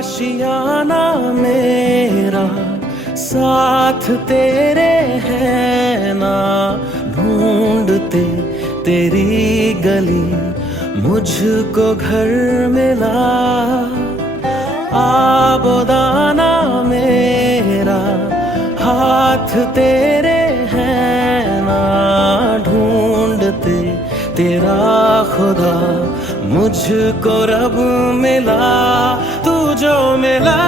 आशियाना मेरा साथ तेरे है ना, ढूंढते तेरी गली मुझको घर मिला। आबोदाना मेरा हाथ तेरे है ना, ढूंढते तेरा खुदा मुझको रब मिला। तू जो मिला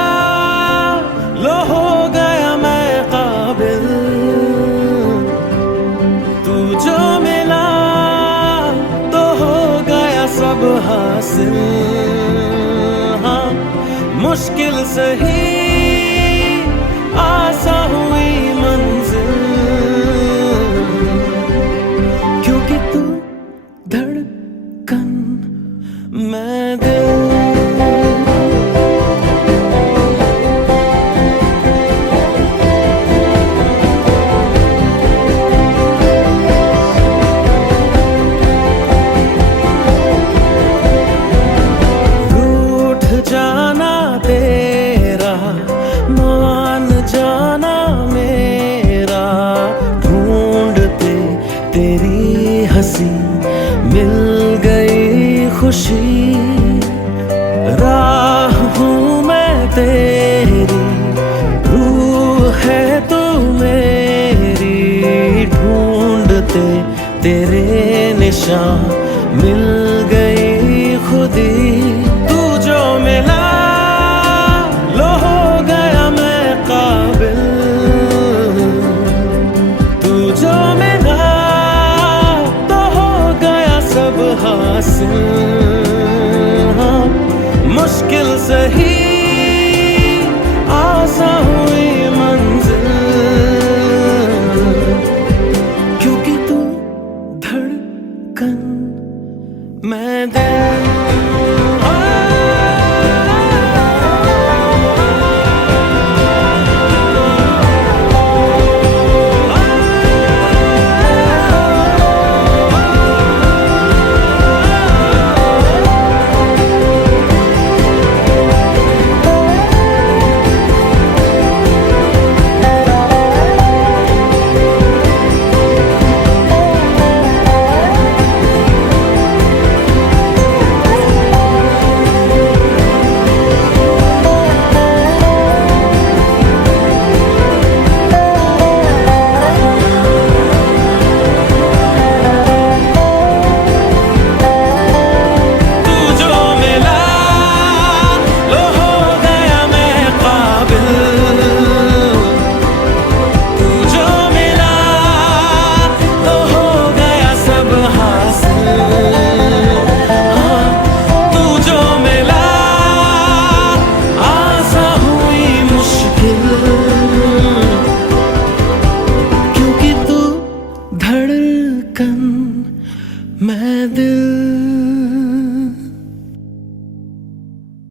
लो हो गया मैं काबिल, तू जो मिला तो हो गया सब हासिल। हाँ मुश्किल सही आसा हुई मंजिल, क्योंकि तू धड़कन मैं दिल। रूठ जाना तेरा मान जाना मेरा, ढूंढते तेरी हंसी मिल गई खुशी। राह हूँ मैं तेरी, रूह है तू मेरी, ढूंढते तेरे निशान मिल गई खुदी। तू जो मिला लो हो गया मैं काबिल, तू जो मिला तो हो गया सब हासिल। हाँ मुश्किल सही